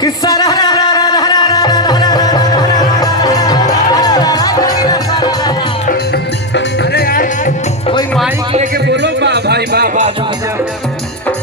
कि सारा अरे यार कोई माइक लेके बोलो बा भाई बा बाजू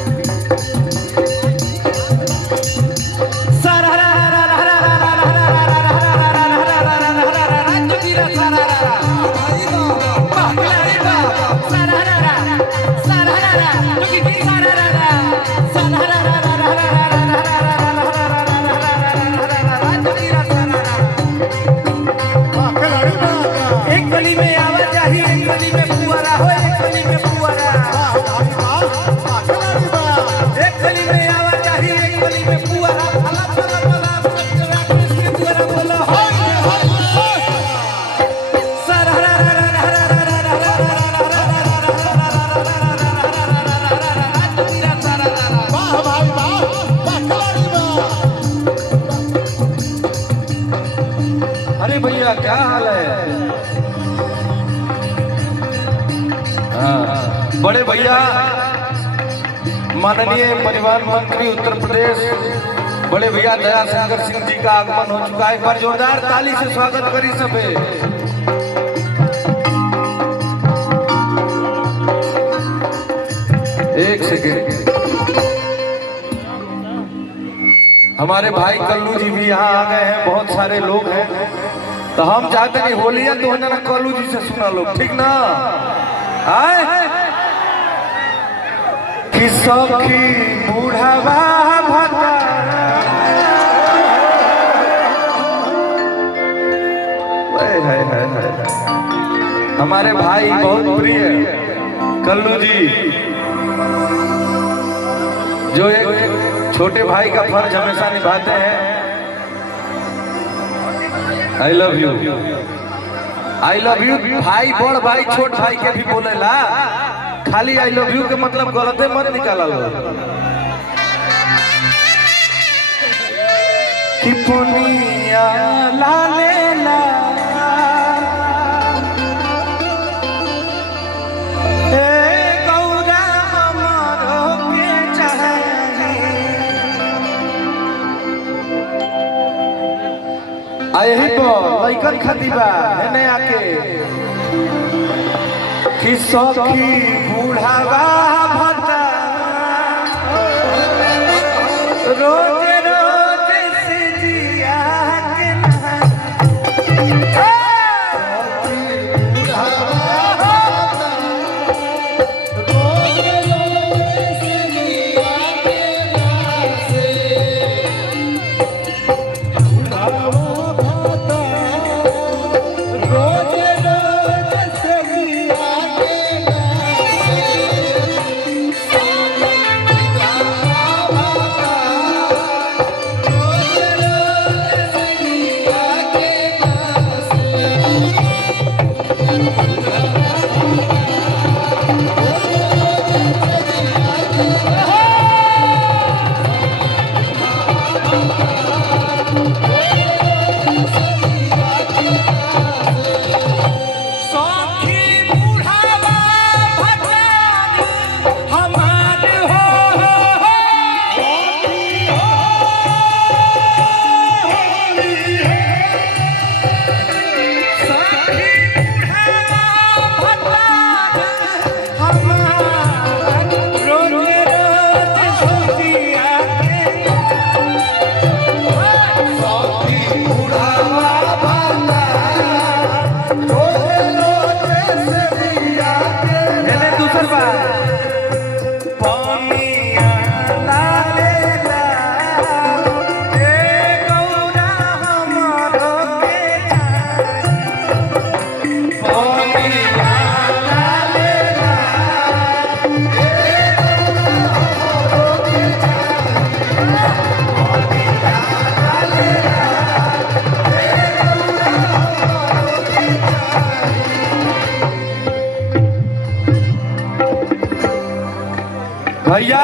एक गली में आवाजाही एक गली में फुआरा हो एक गली में फुआरा एक गली में आवाजाही एक गली में फुआरा भला भला भला किसके द्वारा बोला हो अरे भैया क्या हाल है। बड़े भैया माननीय परिवहन मंत्री उत्तर प्रदेश बड़े भैया दया शंकर सिंह जी का आगमन हो चुका है। एक बार जोरदार ताली से स्वागत करी सबे। एक सेकेंड हमारे भाई कल्लू जी भी यहाँ आ गए हैं। बहुत सारे लोग हैं तो हम चाहते हैं होली है तो ना कल्लू जी से सुना लो ठीक ना आए कि सखी बूढ़ावा भता हमारे भाई बहुत प्रिय कल्लू जी जो एक छोटे भाई का फर्ज हमेशा निभाते हैं। आई लव यू भाई बड़ भाई छोट भाई के भी बोलेला। खाली आई लव यू के मतलब गलते मत निकाला लो कि पुनिया लालेला यही तो लइकन खतीबा है आके कि सखी बूढ़ावा भता रोज रोज से जिया के भैया